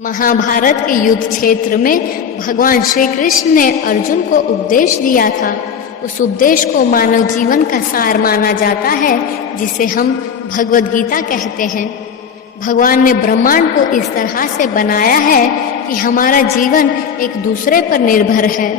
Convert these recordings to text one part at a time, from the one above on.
महाभारत के युद्ध क्षेत्र में भगवान श्री कृष्ण ने अर्जुन को उपदेश दिया था। उस उपदेश को मानव जीवन का सार माना जाता है, जिसे हम भगवद गीता कहते हैं। भगवान ने ब्रह्मांड को इस तरह से बनाया है कि हमारा जीवन एक दूसरे पर निर्भर है।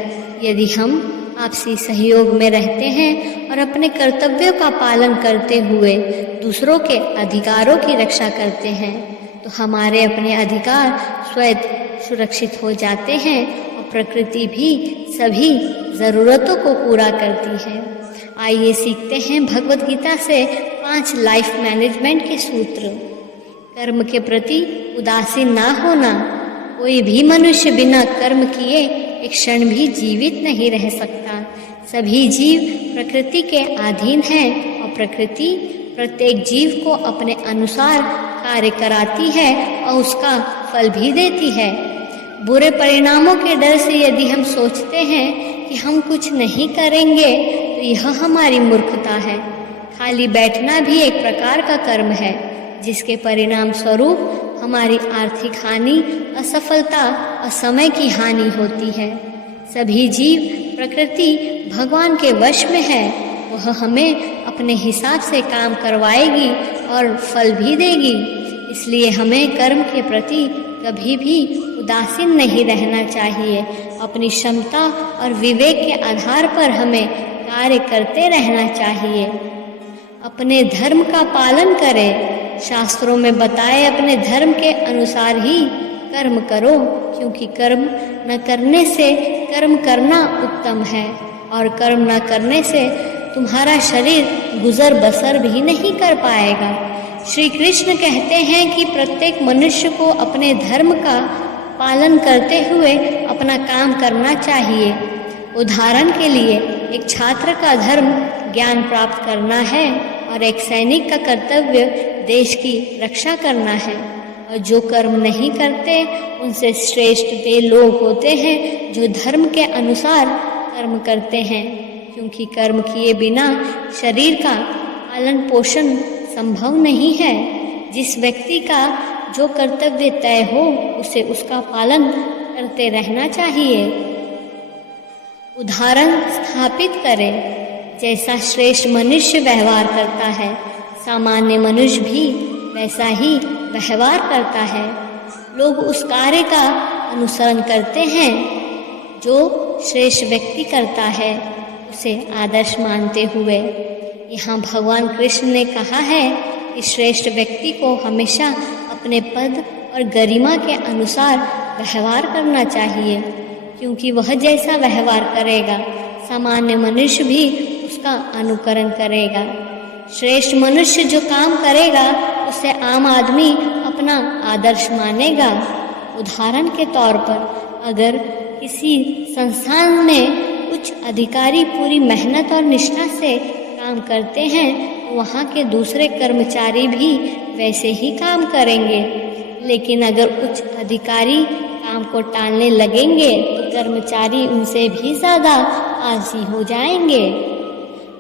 यदि हम आपसी सहयोग में रहते हैं और अपने कर्तव्यों का पालन करते हुए दूसरों के अधिकारों की रक्षा करते हैं, तो हमारे अपने अधिकार स्वयं सुरक्षित हो जाते हैं और प्रकृति भी सभी ज़रूरतों को पूरा करती है। आइए सीखते हैं भगवद गीता से 5 लाइफ मैनेजमेंट के सूत्र। कर्म के प्रति उदासीन ना होना। कोई भी मनुष्य बिना कर्म किए एक क्षण भी जीवित नहीं रह सकता। सभी जीव प्रकृति के अधीन हैं और प्रकृति प्रत्येक जीव को अपने अनुसार कार्य कराती है और उसका फल भी देती है। बुरे परिणामों के डर से यदि हम सोचते हैं कि हम कुछ नहीं करेंगे, तो यह हमारी मूर्खता है। खाली बैठना भी एक प्रकार का कर्म है, जिसके परिणाम स्वरूप हमारी आर्थिक हानि, असफलता और समय की हानि होती है। सभी जीव प्रकृति भगवान के वश में है। वह हमें अपने हिसाब से काम करवाएगी और फल भी देगी। इसलिए हमें कर्म के प्रति कभी भी उदासीन नहीं रहना चाहिए। अपनी क्षमता और विवेक के आधार पर हमें कार्य करते रहना चाहिए। अपने धर्म का पालन करें। शास्त्रों में बताए अपने धर्म के अनुसार ही कर्म करो, क्योंकि कर्म न करने से कर्म करना उत्तम है और कर्म न करने से तुम्हारा शरीर गुजर बसर भी नहीं कर पाएगा। श्री कृष्ण कहते हैं कि प्रत्येक मनुष्य को अपने धर्म का पालन करते हुए अपना काम करना चाहिए। उदाहरण के लिए, एक छात्र का धर्म ज्ञान प्राप्त करना है और एक सैनिक का कर्तव्य देश की रक्षा करना है। और जो कर्म नहीं करते उनसे श्रेष्ठ वे लोग होते हैं जो धर्म के अनुसार कर्म करते हैं, क्योंकि कर्म किए बिना शरीर का पालन पोषण संभव नहीं है। जिस व्यक्ति का जो कर्तव्य तय हो उसे उसका पालन करते रहना चाहिए। उदाहरण स्थापित करें। जैसा श्रेष्ठ मनुष्य व्यवहार करता है, सामान्य मनुष्य भी वैसा ही व्यवहार करता है। लोग उस कार्य का अनुसरण करते हैं जो श्रेष्ठ व्यक्ति करता है, उसे आदर्श मानते हुए। यहाँ भगवान कृष्ण ने कहा है कि श्रेष्ठ व्यक्ति को हमेशा अपने पद और गरिमा के अनुसार व्यवहार करना चाहिए, क्योंकि वह जैसा व्यवहार करेगा सामान्य मनुष्य भी उसका अनुकरण करेगा। श्रेष्ठ मनुष्य जो काम करेगा उसे आम आदमी अपना आदर्श मानेगा। उदाहरण के तौर पर, अगर किसी संस्थान में उच्च अधिकारी पूरी मेहनत और निष्ठा से काम करते हैं, तो वहाँ के दूसरे कर्मचारी भी वैसे ही काम करेंगे। लेकिन अगर उच्च अधिकारी काम को टालने लगेंगे तो कर्मचारी उनसे भी ज़्यादा आलसी हो जाएंगे।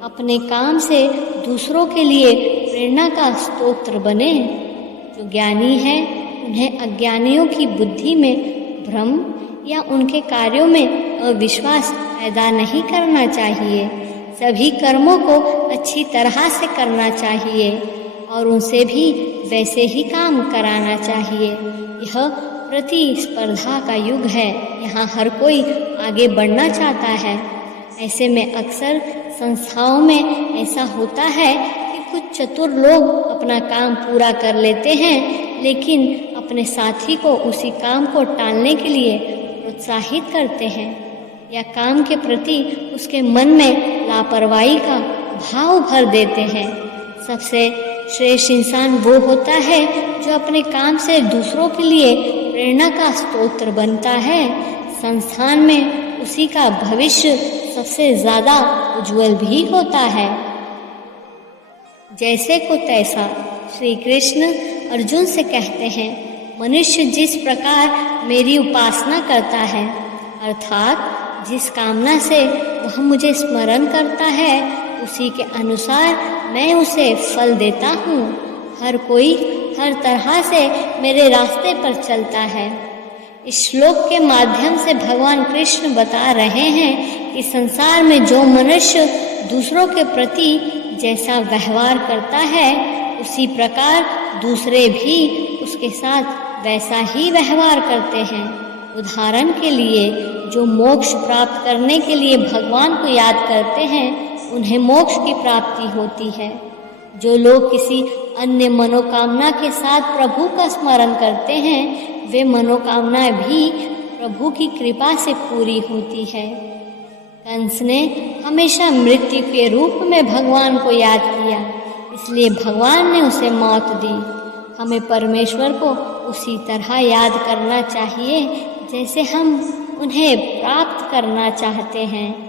अपने काम से दूसरों के लिए प्रेरणा का स्रोत बने। जो ज्ञानी है उन्हें अज्ञानियों की बुद्धि में भ्रम या उनके कार्यों में अविश्वास पैदा नहीं करना चाहिए। सभी कर्मों को अच्छी तरह से करना चाहिए और उनसे भी वैसे ही काम कराना चाहिए। यह प्रतिस्पर्धा का युग है। यहाँ हर कोई आगे बढ़ना चाहता है। ऐसे में अक्सर संस्थाओं में ऐसा होता है कि कुछ चतुर लोग अपना काम पूरा कर लेते हैं, लेकिन अपने साथी को उसी काम को टालने के लिए प्रोत्साहित करते हैं या काम के प्रति उसके मन में लापरवाही का भाव भर देते हैं। सबसे श्रेष्ठ इंसान वो होता है जो अपने काम से दूसरों के लिए प्रेरणा का स्रोत बनता है। संस्थान में उसी का भविष्य सबसे ज़्यादा उज्जवल भी होता है। जैसे को तैसा। श्री कृष्ण अर्जुन से कहते हैं, मनुष्य जिस प्रकार मेरी उपासना करता है, अर्थात जिस कामना से वह मुझे स्मरण करता है, उसी के अनुसार मैं उसे फल देता हूँ। हर कोई हर तरह से मेरे रास्ते पर चलता है। इस श्लोक के माध्यम से भगवान कृष्ण बता रहे हैं कि संसार में जो मनुष्य दूसरों के प्रति जैसा व्यवहार करता है उसी प्रकार दूसरे भी उसके साथ वैसा ही व्यवहार करते हैं। उदाहरण के लिए जो मोक्ष प्राप्त करने के लिए भगवान को याद करते हैं उन्हें मोक्ष की प्राप्ति होती है। जो लोग किसी अन्य मनोकामना के साथ प्रभु का स्मरण करते हैं वे मनोकामनाएं भी प्रभु की कृपा से पूरी होती है। कंस ने हमेशा मृत्यु के रूप में भगवान को याद किया, इसलिए भगवान ने उसे मौत दी। हमें परमेश्वर को उसी तरह याद करना चाहिए जैसे हम उन्हें प्राप्त करना चाहते हैं।